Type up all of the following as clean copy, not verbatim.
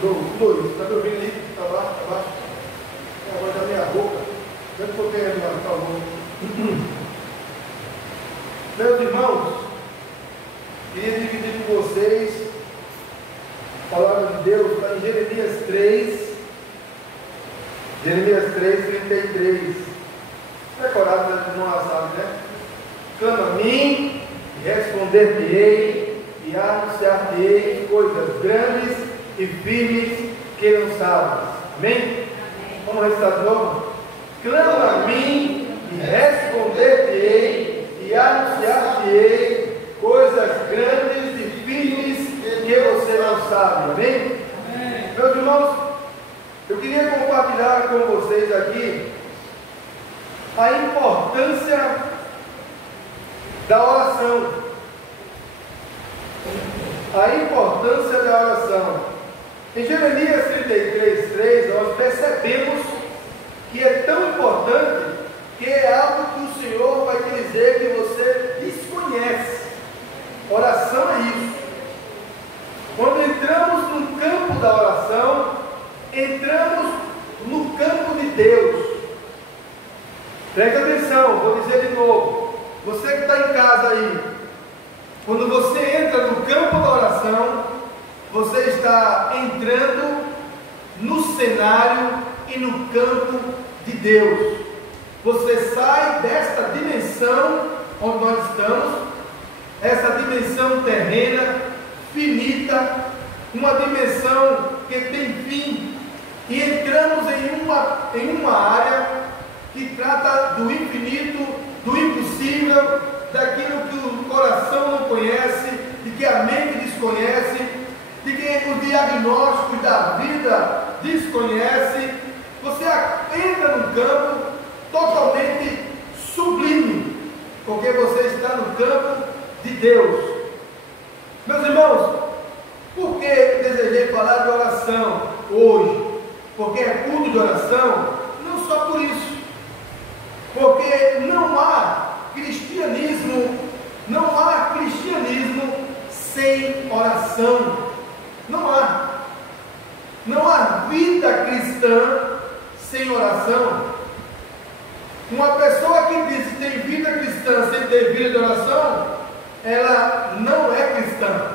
Dois, está me ouvindo ali? Está lá, está abaixo. É a voz da minha boca. Tanto que eu tenho ali, por favor. Meus irmãos, queria dividir com vocês a palavra de Deus, está em Jeremias 3, Jeremias 3, 33. Decorado, não sabe, né? Clama a mim, e responder-te-ei, e anunciar-te-ei coisas grandes e firmes que não sabes. Amém? Amém. Vamos recitar de novo? Clama a mim, e responder-te-ei, e anunciar-te-ei coisas grandes e firmes que você não sabe. Amém? Amém. Meus irmãos, eu queria compartilhar com vocês aqui a importância da oração. A importância da oração. Em Jeremias 33, 3, nós percebemos que é tão importante que é algo que o Senhor vai te dizer que você desconhece. Oração é isso. Quando entramos no campo da oração, entramos no campo de Deus. Preste atenção, vou dizer de novo. Você que está em casa aí, quando você entra no campo da oração, você está entrando no cenário e no campo de Deus. Você sai desta dimensão onde nós estamos, essa dimensão terrena, finita, uma dimensão que tem fim, e entramos em uma área que trata do infinito, do impossível, daquilo que o coração não conhece, de que a mente desconhece, de que os diagnósticos da vida desconhece. Você entra num campo totalmente sublime, porque você está no campo de Deus. Meus irmãos, por que desejei falar de oração hoje? Porque é culto de oração? Não só por isso, porque não há cristianismo sem oração. Não há vida cristã sem oração. Uma pessoa que diz que tem vida cristã sem ter vida de oração, ela não é cristã,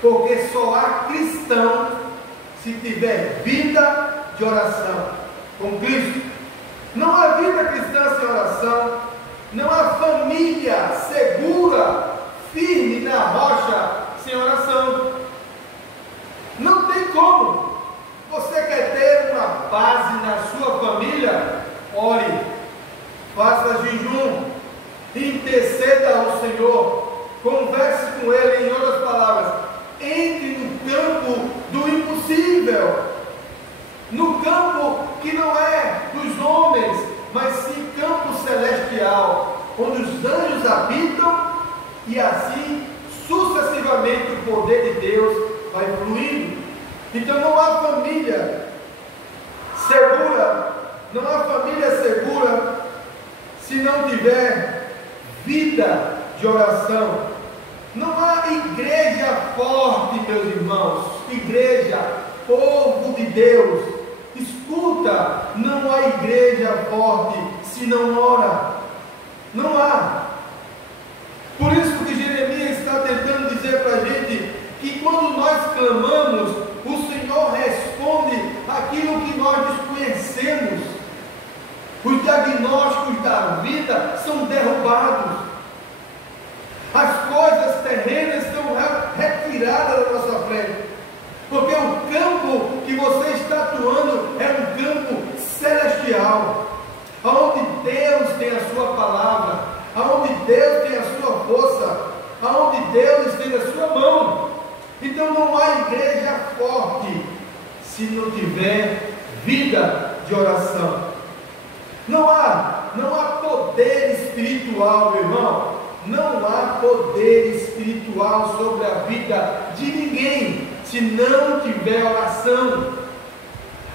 porque só há cristão se tiver vida de oração com Cristo. Não há vida cristã sem oração, não há família segura, firme na rocha sem oração. Não tem como. Você quer ter uma base na sua família? Ore, faça jejum, interceda ao Senhor, converse com Ele. Em outras palavras, entre no campo do impossível, no campo que não é dos homens, mas sim campo celestial, onde os anjos habitam, e assim sucessivamente o poder de Deus vai fluindo. Então não há família segura, não há família segura se não tiver vida de oração. Não há igreja forte, meus irmãos, igreja, povo de Deus. Escuta, não há igreja forte se não ora. Não há. Por isso que Jeremias está tentando dizer para a gente que quando nós clamamos, o Senhor responde aquilo que nós desconhecemos. Os diagnósticos da vida são derrubados. As coisas terrenas são retiradas da nossa frente. Porque o campo que você está atuando é um campo celestial, onde Deus tem a sua palavra, onde Deus tem a sua força, onde Deus tem a sua mão. Então não há igreja forte se não tiver vida de oração. Não há poder espiritual, meu irmão. Não há poder espiritual sobre a vida de ninguém se não tiver oração.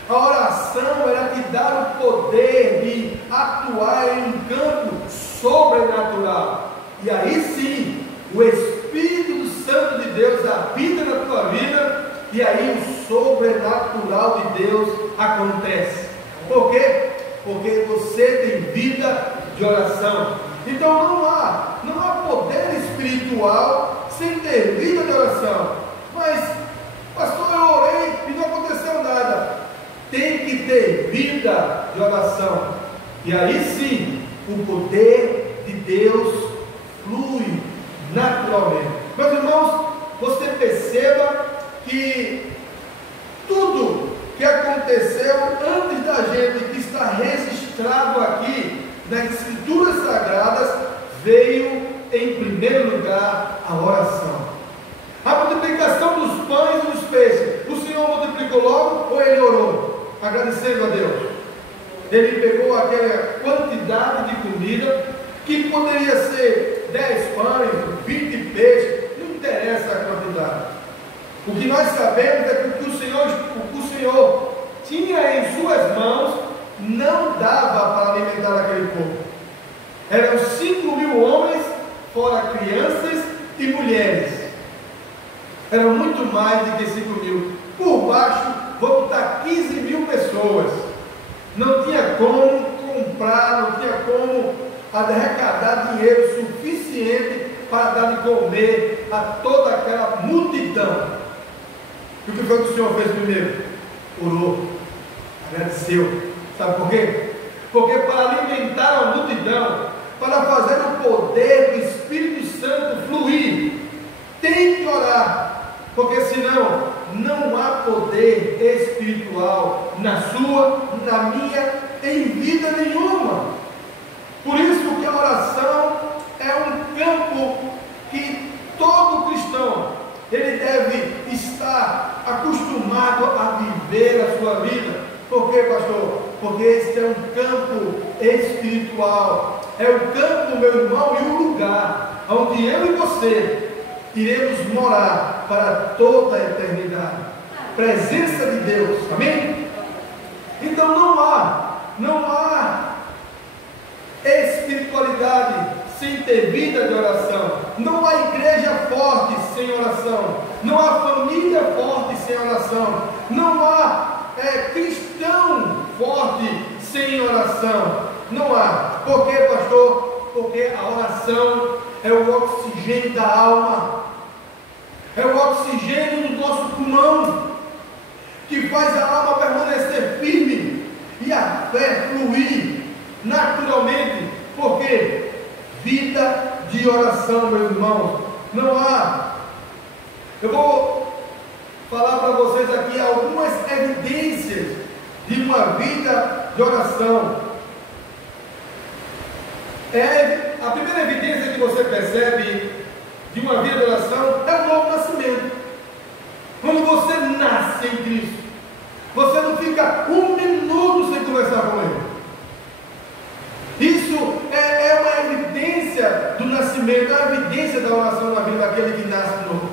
A oração, ela te dá o poder de atuar em um campo sobrenatural. E aí sim, o Espírito Santo de Deus habita na tua vida e aí o sobrenatural de Deus acontece. Por quê? Porque você tem vida de oração. Então não há poder espiritual sem ter vida de oração. Mas, pastor, eu orei e não aconteceu nada. Tem que ter vida de oração. E aí sim, o poder de Deus flui naturalmente. Meus irmãos, você perceba que tudo que aconteceu antes da gente, que está registrado aqui nas Escrituras Sagradas, veio em primeiro lugar a oração. A multiplicação dos pães e dos peixes, o Senhor multiplicou logo ou ele orou? Agradecendo a Deus. Ele pegou aquela quantidade de comida, que poderia ser 10 pães, 20 peixes, não interessa a quantidade. O que nós sabemos é que o que o Senhor tinha em suas mãos não dava para alimentar aquele povo. Eram 5.000 homens, fora crianças e mulheres. Eram muito mais do que 5.000. Por baixo, vão botar 15.000 pessoas. Não tinha como comprar, não tinha como arrecadar dinheiro suficiente para dar de comer a toda aquela multidão. E o que foi que o Senhor fez primeiro? Orou, agradeceu. Sabe por quê? Porque para alimentar a multidão, para fazer o poder do Espírito Santo fluir, tem que orar, porque senão não há poder espiritual na sua, na minha, em vida nenhuma. Por isso que a oração é um campo que todo cristão ele deve estar acostumado a viver a sua vida. Por quê, pastor? Porque este é um campo espiritual, é o campo, meu irmão, e o lugar onde eu e você iremos morar para toda a eternidade. Presença de Deus, amém? Então não há espiritualidade sem ter vida de oração. Não há igreja forte sem oração. Não há família forte sem oração. Não há cristão forte sem oração. Não há. Por quê, pastor? Porque a oração é o oxigênio da alma, é o oxigênio do nosso pulmão, que faz a alma permanecer firme e a fé fluir naturalmente. Por quê? Vida de oração, meus irmãos. Não há. Eu vou falar para vocês aqui algumas evidências de uma vida de oração. A primeira evidência que você percebe de uma vida de oração é o novo nascimento. Quando você nasce em Cristo, você não fica um minuto sem conversar com Ele. Isso é uma evidência do nascimento, é uma evidência da oração na vida daquele que nasce de novo.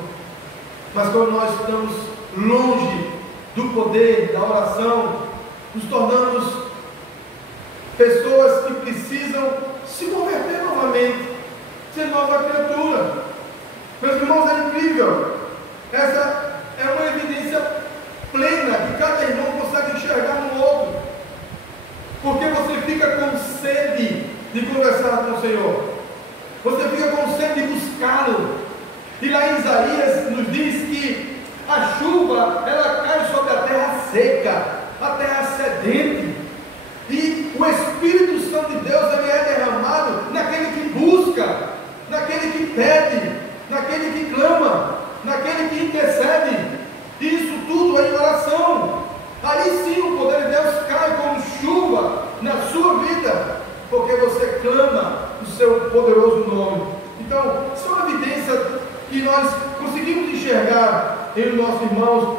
Mas quando nós estamos longe do poder da oração, nos tornamos pessoas que precisam se converter novamente, ser nova criatura. Meus irmãos, é incrível. Essa é uma evidência plena que cada irmão consegue enxergar no outro, porque você fica com sede de conversar com o Senhor, você fica com sede de buscá-lo. E lá em Isaías nos diz que a chuva ela cai sobre a terra seca, a terra sedente, e o Espírito Santo de Deus ele é derramado naquele que busca, naquele que pede, naquele que clama, naquele que intercede. Isso tudo é em oração. Aí sim o poder de Deus cai como chuva na sua vida, porque você clama o seu poderoso nome. Então, isso é uma evidência que nós conseguimos enxergar em nossos irmãos,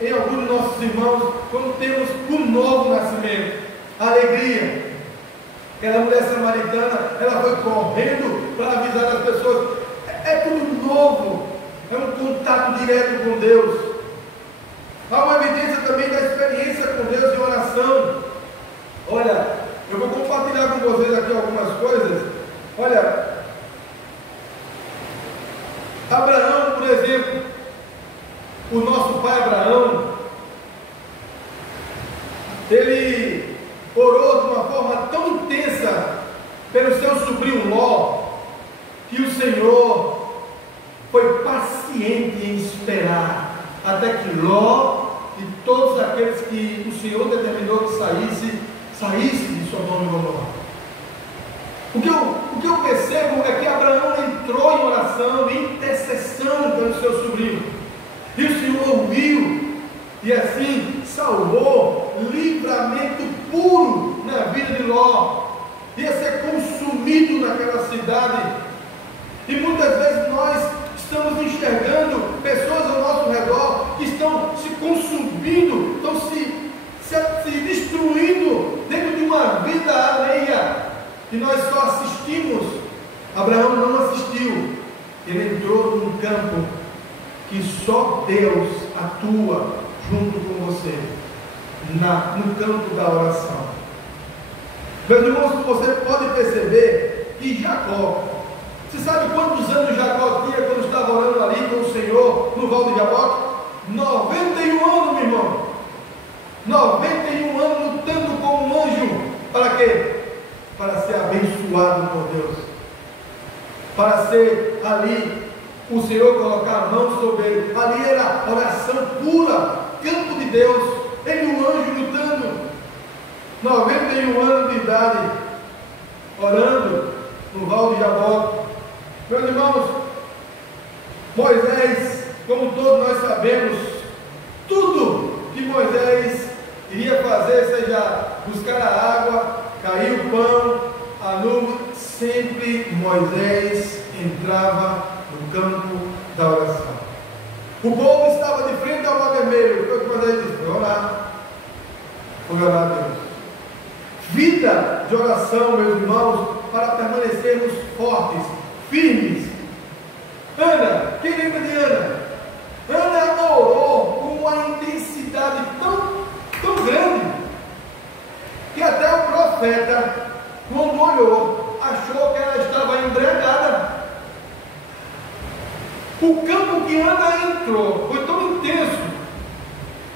em alguns dos nossos irmãos, quando temos um novo nascimento. Alegria. Aquela mulher samaritana, ela foi correndo para avisar as pessoas. É tudo novo, é um contato direto com Deus. Há uma evidência também da experiência com Deus em oração. Olha, eu vou compartilhar com vocês aqui algumas coisas. Olha, Abraão, por exemplo, o nosso pai Abraão, ele orou de uma forma tão intensa pelo seu sobrinho Ló, que o Senhor foi paciente em esperar até que Ló e todos aqueles que o Senhor determinou que saísse de Sodoma e Gomorra. O que eu percebo é que Abraão entrou em oração, em intercessão pelo seu sobrinho, e o Senhor ouviu, e assim salvou livramento puro na vida de Ló. Ia ser consumido naquela cidade. E muitas vezes nós estamos enxergando pessoas ao nosso redor que estão se consumindo, estão se destruindo dentro de uma vida alheia, e nós só assistimos. Abraão não assistiu, ele entrou num campo que só Deus atua junto com você, no campo da oração. Meus irmãos, você pode perceber que Jacó, você sabe quantos anos Jacó tinha quando estava orando ali com o Senhor no Val de Jaboque? 91 anos, meu irmão. 91 anos lutando com um anjo. Para quê? Para ser abençoado por Deus. Para ser ali, o Senhor colocar a mão sobre ele. Ali era oração pura, campo de Deus. Ele e o anjo lutando. 91 anos de idade, orando no Val de Jaboque. Meus irmãos, Moisés, como todos nós sabemos, tudo que Moisés iria fazer, seja buscar a água, cair o pão, a nuvem, sempre Moisés entrava no campo da oração. O povo estava de frente ao mar vermelho. Foi o que Moisés disse: foi orar a Deus. Vida de oração, meus irmãos, para permanecermos fortes, firmes. Ana, quem lembra de Ana? Ana orou com uma intensidade tão grande, que até o profeta, quando olhou, achou que ela estava embriagada. O campo que Ana entrou foi tão intenso,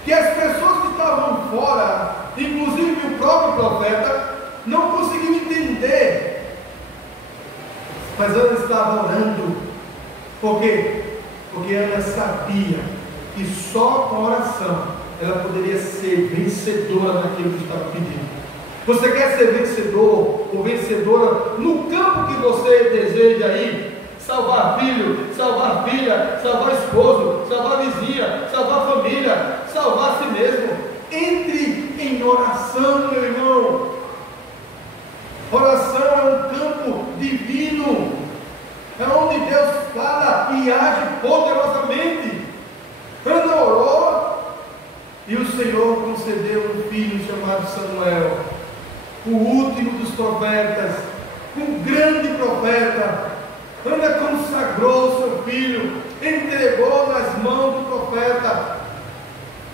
que as pessoas que estavam fora, inclusive o próprio profeta, não conseguiu entender. Mas Ana estava orando. Por quê? Porque Ana sabia que só com oração ela poderia ser vencedora naquilo que estava pedindo. Você quer ser vencedor ou vencedora no campo que você deseja ir? Salvar filho, salvar filha, salvar esposo, salvar vizinha, salvar família, salvar a si mesmo. Entre em oração, meu irmão. Oração é um campo divino, é onde Deus fala e age poderosamente. Ana orou e o Senhor concedeu um filho chamado Samuel, o último dos profetas, um grande profeta. Ana consagrou seu filho, entregou nas mãos do profeta,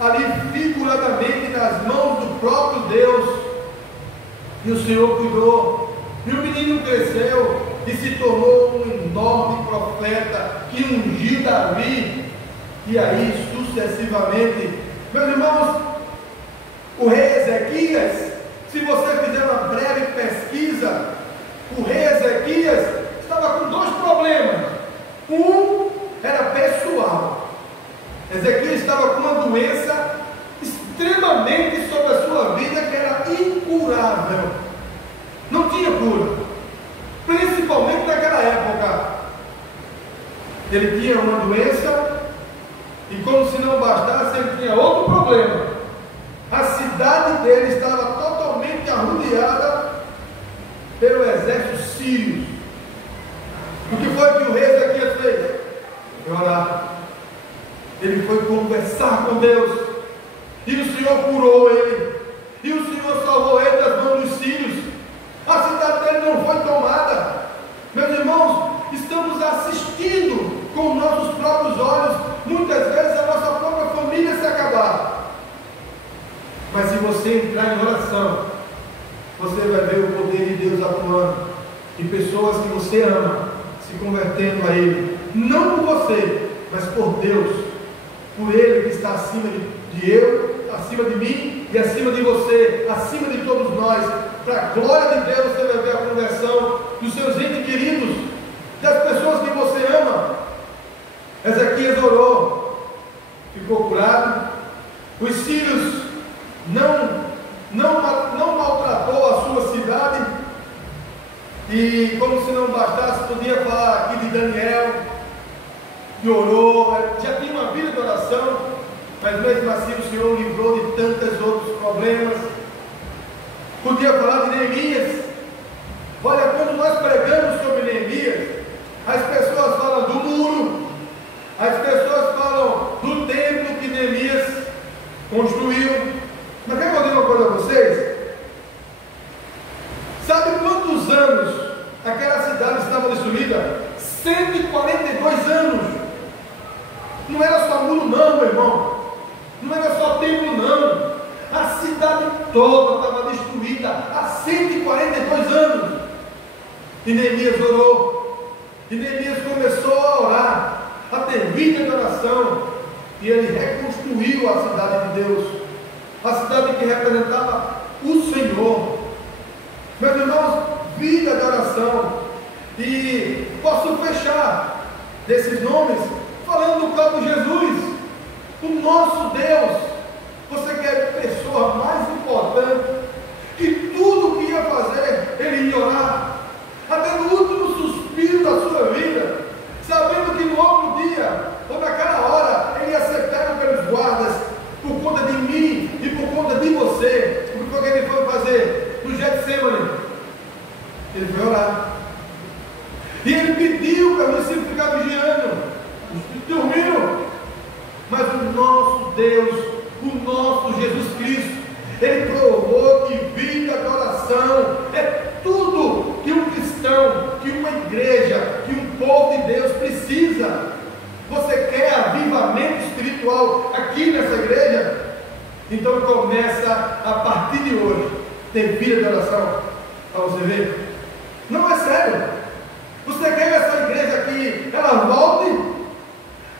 ali figuradamente nas mãos do próprio Deus, e o Senhor cuidou, e o menino cresceu e se tornou um enorme profeta que ungiu Davi, e aí sucessivamente. Meus irmãos, o rei Ezequias, se você fizer uma breve pesquisa, o rei Ezequias estava com dois problemas. Um era pessoal. Ezequias estava com uma doença extremamente sobre a sua vida, que era incurável. Não tinha cura, principalmente naquela época. Ele tinha uma doença, e como se não bastasse, ele tinha outro problema. A cidade dele estava totalmente arrodeada pelo exército sírio. O que foi que o rei Ezequias fez? Foi orar. Ele foi conversar com Deus, e o Senhor curou ele, e o Senhor salvou ele das mãos dos sírios. A cidade dele não foi tomada. Meus irmãos, estamos assistindo com nossos próprios olhos, muitas vezes, a nossa própria família se acabar. Mas se você entrar em oração, você vai ver o poder de Deus atuando, e pessoas que você ama se convertendo a Ele, não por você, mas por Deus. por Ele que está acima de eu, acima de mim e acima de você, acima de todos nós, para a glória de Deus. Você vai ver a conversão dos seus entes queridos, das pessoas que você ama. Ezequias orou, ficou curado. Os sírios não maltratou a sua cidade. E como se não bastasse, podia falar aqui de Daniel, que orou, já tinha uma vida de oração, mas mesmo assim o Senhor o livrou de tantos outros problemas. Podia falar de Neemias. Olha, quando nós pregamos sobre Neemias, as pessoas falam do muro, as pessoas falam do templo que Neemias construiu. Mas quero dizer uma coisa a vocês. Sabe quantos anos aquela cidade estava destruída? 142 anos. Não era só muro não, meu irmão. Não era só templo não. A cidade toda estava destruída há 142 anos. E Neemias orou. E Neemias começou a orar, a ter vida de oração. E ele reconstruiu a cidade de Deus, a cidade que representava o Senhor. Meus irmãos, vida de oração. E posso fechar desses nomes falando do próprio Jesus, o nosso Deus. Você quer pessoa mais importante, que tudo que ia fazer, ele ia orar, até no último suspiro da sua vida, sabendo que no outro dia, ou naquela hora, ele ia ser pego pelos guardas, por conta de mim e por conta de você. O que foi que ele foi fazer no Getsemane? Ele foi orar. E ele pediu para os discípulos ficar vigiando. Os discípulos dormiram. Mas o nosso Deus, o nosso Jesus Cristo, ele provou que vida de oração é tudo que um cristão, que uma igreja, que um povo de Deus precisa. Você quer avivamento espiritual aqui nessa igreja? Então começa a partir de hoje ter vida de oração. Para você ver. Não é sério. Você quer que essa igreja aqui, ela volte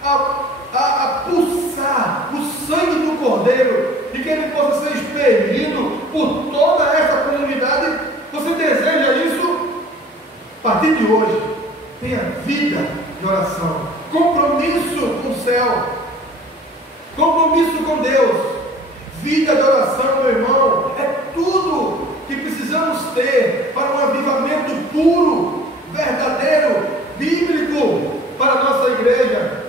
a pulsar o sangue do Cordeiro e que ele possa ser expelido por toda essa comunidade? Você deseja isso? A partir de hoje, tenha vida de oração, compromisso com o céu, compromisso com Deus. Vida de oração, meu irmão, é tudo que precisamos ter para um avivamento puro, verdadeiro, bíblico para a nossa igreja.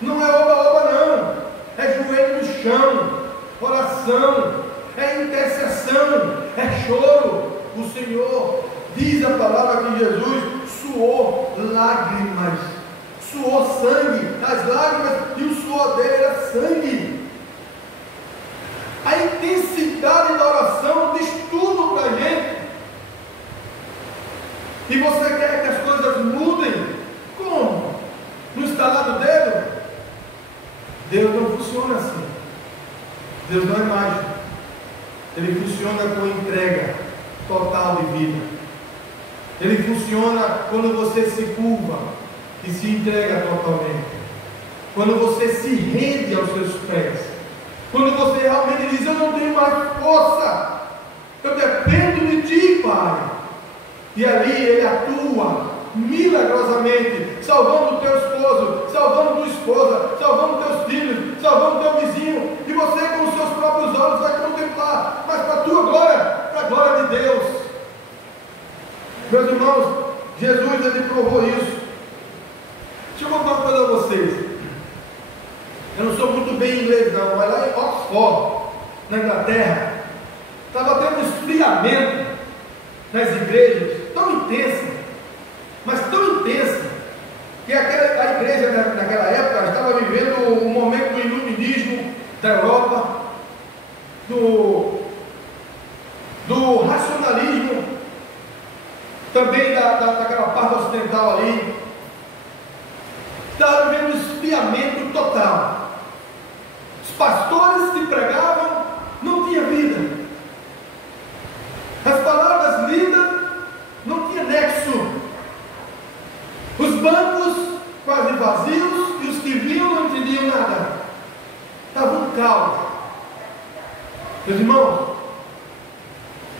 Não é oba-oba não, é joelho no chão, oração, é intercessão, é choro. O Senhor diz a palavra que Jesus suou lágrimas, suou sangue, as lágrimas e o suor dele era sangue. A intensidade da oração diz tudo para a gente. E você quer que as coisas mudem? Como? No estalar do dedo? Deus não funciona assim. Deus não é mágico. Ele funciona com entrega total de vida. Ele funciona quando você se curva e se entrega totalmente. Quando você se rende aos seus pés. Quando você realmente diz: eu não tenho mais força, eu dependo de ti, Pai. E ali ele atua milagrosamente, salvando o teu esposo, salvando tua esposa, salvando teus filhos, salvando teu vizinho. E você com os seus próprios olhos vai contemplar, mas para a tua glória, para a glória de Deus. Meus irmãos, Jesus ele provou isso. Deixa eu contar uma coisa a vocês. Eu não sou muito bem em inglês não, mas lá em Oxford, na Inglaterra, estava tendo um esfriamento nas igrejas, tão intensa, mas tão intensa, que a igreja naquela época estava vivendo um momento do iluminismo da Europa, do racionalismo, também daquela parte ocidental ali. Estava vivendo um esfriamento total. Os pastores que pregavam não tinha vida. As palavras lidas não tinha nexo. Os bancos quase vazios e os que vinham não entendiam nada. jovens. Meus irmãos,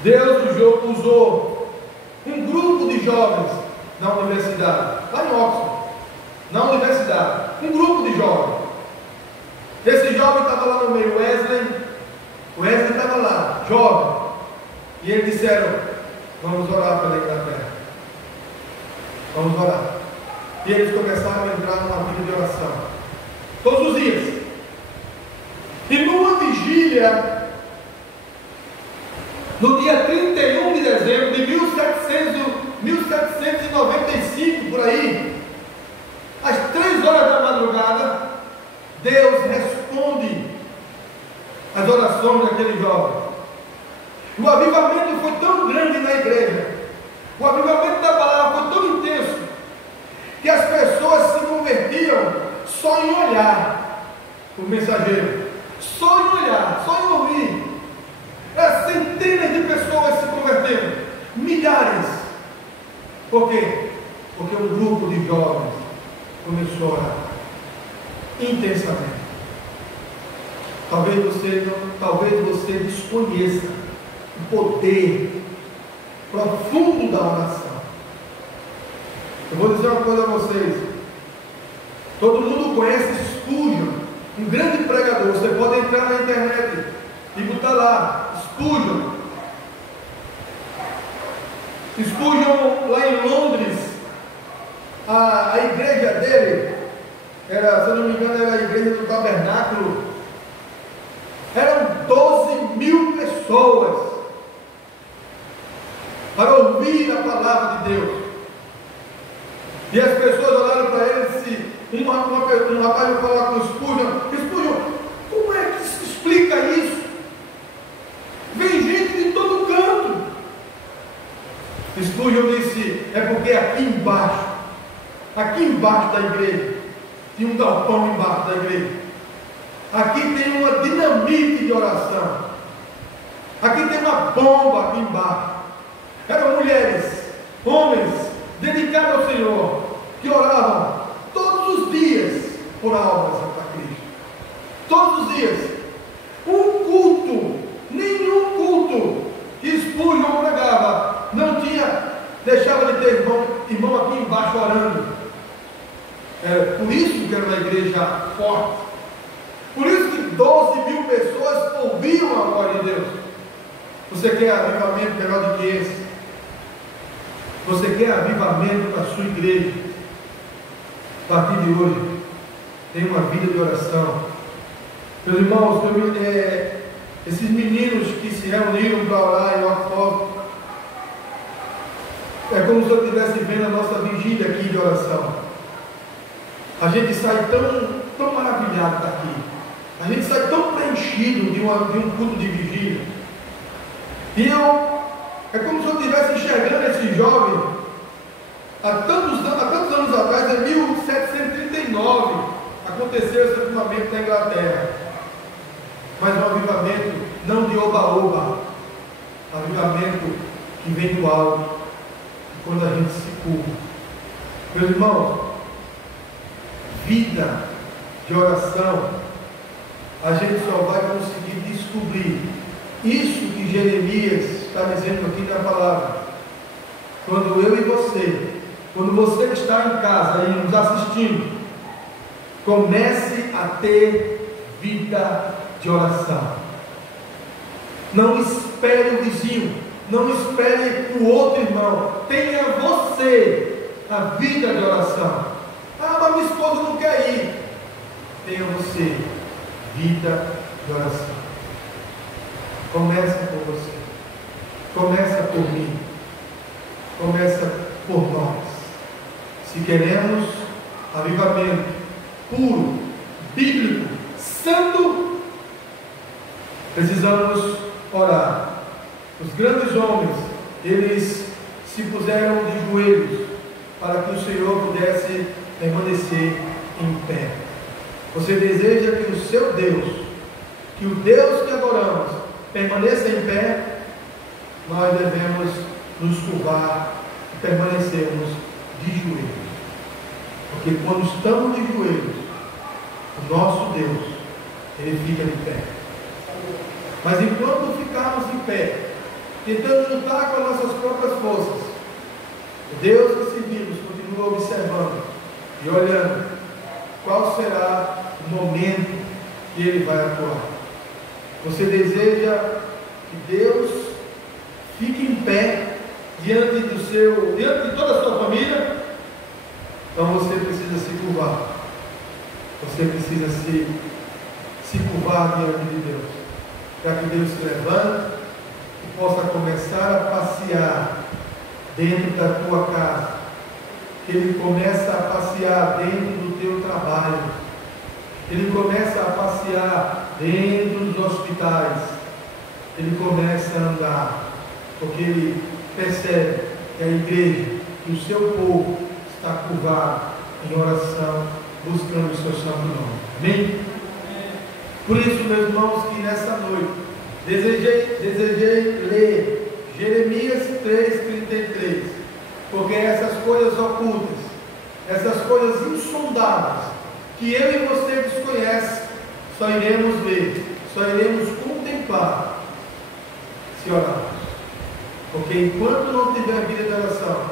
Deus usou um grupo de jovens na universidade, lá em Oxford, na universidade, um grupo de jovens. Esse jovem estava lá no meio, Wesley estava lá, jovem, e eles disseram: vamos orar pela Inglaterra, vamos orar. E eles começaram a entrar numa vida de oração, todos os dias. E numa vigília, no dia 31 de dezembro de 1795, por aí, às 3 horas da madrugada, Deus responde às orações daquele jovem. O avivamento foi tão grande na igreja, o avivamento da palavra foi tão intenso, que as pessoas se convertiam só em olhar o mensageiro, só em olhar, só em ouvir. Centenas de pessoas se converteram, milhares. Por quê? Porque um grupo de jovens começou a orar intensamente. Talvez você desconheça o poder profundo da oração. Eu vou dizer uma coisa a vocês. Todo mundo conhece Spurgeon, um grande pregador. Você pode entrar na internet e botar lá, Spurgeon. Spurgeon, lá em Londres, a igreja dele era, se eu não me engano, era a igreja do Tabernáculo. Eram 12.000 pessoas para ouvir a palavra de Deus. E as pessoas olharam para ele e disse, um rapaz vai falar com o Spurgeon, como é que se explica isso? Vem gente de todo canto. Spurgeon disse, é porque aqui embaixo da igreja, tinha um galpão embaixo da igreja. Aqui tem uma dinamite de oração. Aqui tem uma bomba aqui embaixo. Eram mulheres, homens, dedicados ao Senhor, que oravam todos os dias por almas para Cristo. Todos os dias. Um culto, nenhum culto que Spurgeon pregava, não tinha, deixava de ter irmão aqui embaixo orando. Por isso que era uma igreja forte. Por isso que 12.000 pessoas ouviam a voz de Deus. Você quer avivamento melhor do que esse? Você quer avivamento para a sua igreja? A partir de hoje, tem uma vida de oração. Meus irmãos, esses meninos que se reuniram para orar em Oxford, é como se eu estivesse vendo a nossa vigília aqui de oração. A gente sai tão maravilhado daqui. A gente sai tão preenchido de um culto de vigília. E é como se eu estivesse enxergando esse jovem há tantos anos atrás, em 1739, aconteceu esse avivamento na Inglaterra. Mas um avivamento não de oba-oba, avivamento que vem do alto, quando a gente se curva. Meus irmãos, vida de oração, a gente só vai conseguir descobrir isso que Jeremias está dizendo aqui na palavra. Quando eu e você, quando você que está em casa aí nos assistindo, comece a ter vida de oração. Não espere o vizinho, não espere o outro irmão. Tenha você a vida de oração. Mas minha esposa não quer ir. Tenha você vida de oração. Começa por você. Começa por mim. Começa por nós. Se queremos avivamento puro, bíblico, santo, precisamos orar. Os grandes homens, eles se puseram de joelhos para que o Senhor pudesse permanecer em pé. Você deseja que o seu Deus, que o Deus que adoramos, permaneça em pé? Nós devemos nos curvar e permanecermos de joelhos. Porque quando estamos de joelhos, o nosso Deus, Ele fica de pé. Mas enquanto ficarmos em pé, tentando lutar com as nossas próprias forças, o Deus que servimos continua observando e olhando qual será o momento que Ele vai atuar. Você deseja que Deus fique em pé diante de toda a sua família? Então você precisa se curvar. Você precisa se curvar diante de Deus, para que Deus se levante e possa começar a passear dentro da tua casa, que Ele começa a passear dentro do teu trabalho, Ele começa a passear dentro dos hospitais, Ele começa a andar, porque Ele percebe que a igreja, que o seu povo está curvado em oração, buscando o seu santo nome. Amém? Por isso, meus irmãos, que nessa noite desejei ler Jeremias 3,33, porque essas coisas ocultas, essas coisas insondáveis, que eu e você desconhecem, só iremos ver, só iremos contemplar, se orarmos. Porque enquanto não tiver vida de oração,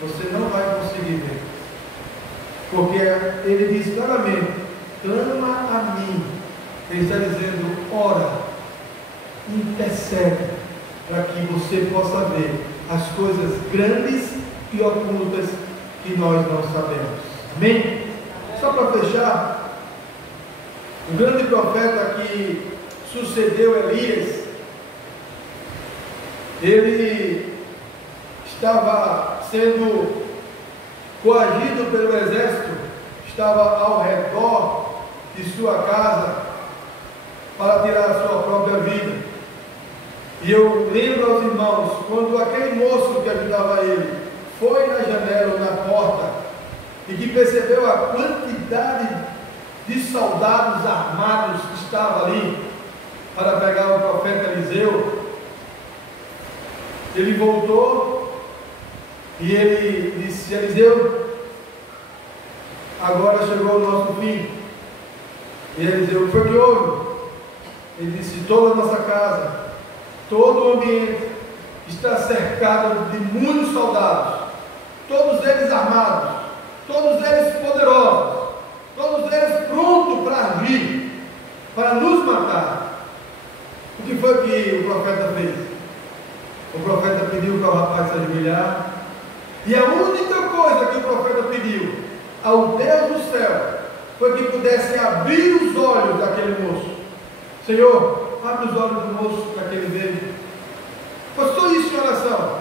você não vai conseguir ver. Porque ele diz claramente: clama a mim. Ele está dizendo: ora, intercede, para que você possa ver as coisas grandes e ocultas que nós não sabemos. Amém? Só para fechar, o grande profeta que sucedeu Elias, ele estava sendo coagido pelo exército, estava ao redor de sua casa para tirar a sua própria vida. E eu lembro aos irmãos, quando aquele moço que ajudava ele foi na janela ou na porta e que percebeu a quantidade de soldados armados que estava ali para pegar o profeta Eliseu, ele voltou e ele disse: Eliseu, agora chegou o nosso fim. E Eliseu: foi que houve? Ele disse: toda a nossa casa, todo o ambiente está cercado de muitos soldados, todos eles armados, todos eles poderosos, todos eles prontos para agir, para nos matar. O que foi que o profeta fez? O profeta pediu para o rapaz se ajoelhar, e a única coisa que o profeta pediu ao Deus do céu foi que pudesse abrir os olhos daquele moço. Senhor, abre os olhos do moço para que ele veja. Foi só isso em oração.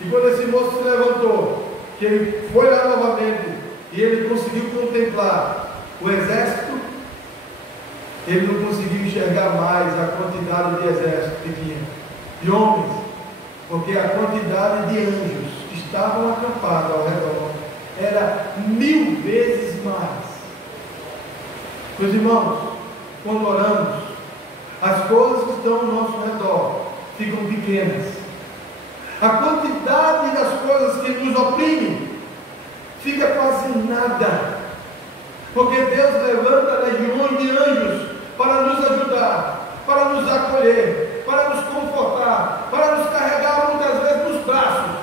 E quando esse moço se levantou, que ele foi lá novamente e ele conseguiu contemplar o exército, ele não conseguiu enxergar mais a quantidade de exército que tinha, de homens, porque a quantidade de anjos que estavam acampados ao redor era 1000 vezes mais. Meus irmãos, quando oramos, as coisas que estão ao nosso redor ficam pequenas. A quantidade das coisas que nos oprimem fica quase nada, porque Deus levanta legiões de anjos para nos ajudar, para nos acolher, para nos confortar, para nos carregar muitas vezes nos braços,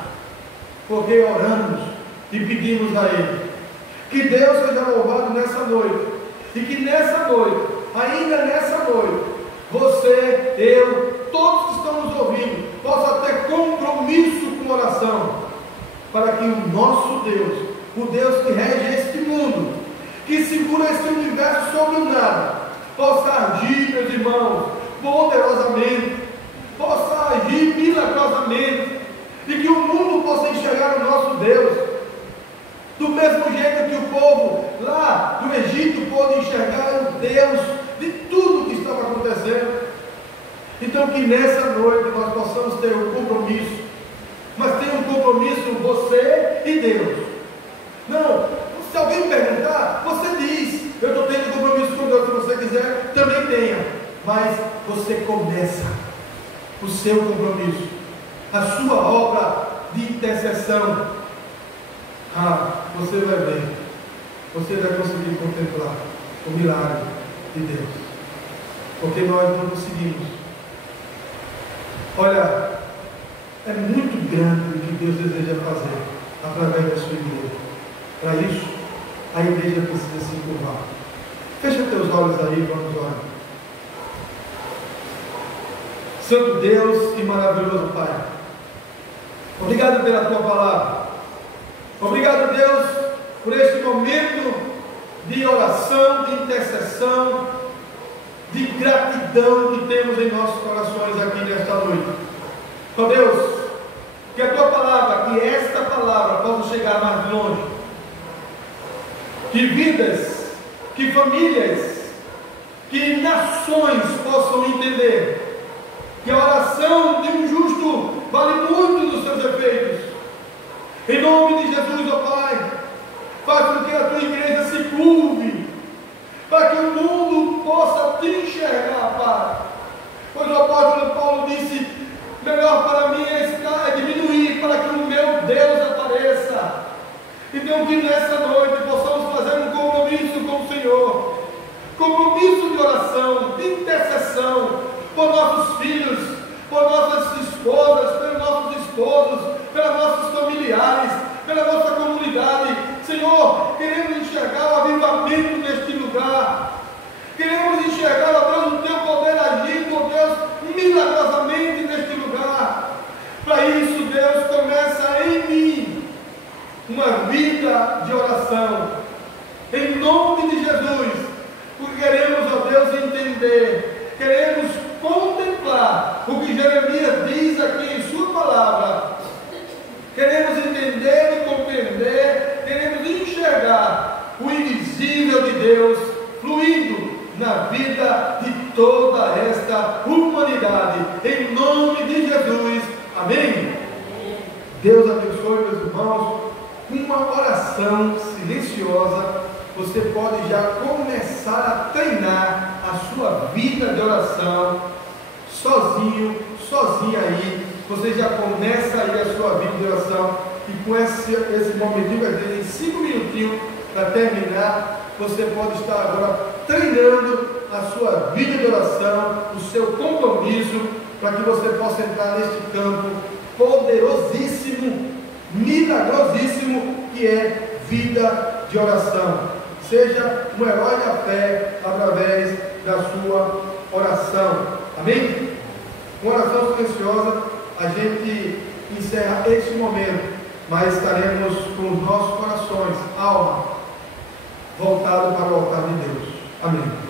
porque oramos e pedimos a Ele. Que Deus seja louvado nessa noite, e que nessa noite, ainda nessa noite, você, eu, todos que estão nos ouvindo, possa ter compromisso com oração, para que o nosso Deus, o Deus que rege este mundo, que segura este universo sobre o nada, possa agir, meus irmãos, poderosamente, possa agir milagrosamente, e que o mundo possa enxergar o nosso Deus, do mesmo jeito que o povo lá do Egito pôde enxergar o Deus de tudo que estava acontecendo. Então que nessa noite nós possamos ter um compromisso, mas ter um compromisso você e Deus. Não, se alguém perguntar, você diz: eu estou tendo compromisso com Deus. Se você quiser, também tenha, mas você começa o seu compromisso, a sua obra de intercessão. Você vai ver, você vai conseguir contemplar o milagre de Deus, porque nós não conseguimos Olha, é muito grande o que Deus deseja fazer através da sua igreja. Para isso, a igreja precisa se curvar. Fecha teus olhos aí, vamos orar. Santo Deus e maravilhoso Pai, obrigado pela tua palavra. Obrigado, Deus, por este momento de oração, de intercessão, de gratidão que temos em nossos corações aqui nesta noite. Ó Deus, que a tua palavra, que esta palavra possa chegar mais longe, que vidas, que famílias, que nações possam entender que a oração de um justo vale muito dos seus efeitos. Em nome de Jesus, ó Pai, faz com que a tua igreja se curve, para que o mundo possa te enxergar, Pai. Pois o apóstolo Paulo disse: melhor para mim é diminuir, para que o meu Deus apareça. Então que nessa noite possamos fazer um compromisso com o Senhor, compromisso de oração, de intercessão, por nossos filhos, por nossas esposas, pelos nossos esposos, pelos nossos familiares, pela nossa comunidade. Senhor, queremos enxergar o avivamento neste lugar, queremos enxergar, ó Deus, o teu poder agindo, ó Deus, milagrosamente neste lugar. Para isso, Deus, começa em mim uma vida de oração, em nome de Jesus, porque queremos, ó Deus, entender, queremos contemplar o que Jeremias diz aqui em sua palavra, queremos entender e compreender, queremos enxergar o invisível de Deus fluindo na vida de toda esta humanidade, em nome de Jesus, amém? Deus abençoe, meus irmãos. Uma oração silenciosa, você pode já começar a treinar a sua vida de oração, sozinho, sozinha aí. Você já começa aí a sua vida de oração, e com esse momentinho, vai ter 5 minutinhos para terminar, você pode estar agora treinando a sua vida de oração, o seu compromisso, para que você possa entrar neste campo poderosíssimo, milagrosíssimo, que é vida de oração. Seja um herói da fé através da sua oração, amém? Com oração silenciosa, a gente encerra este momento, mas estaremos com os nossos corações, alma, voltado para o altar de Deus, amém.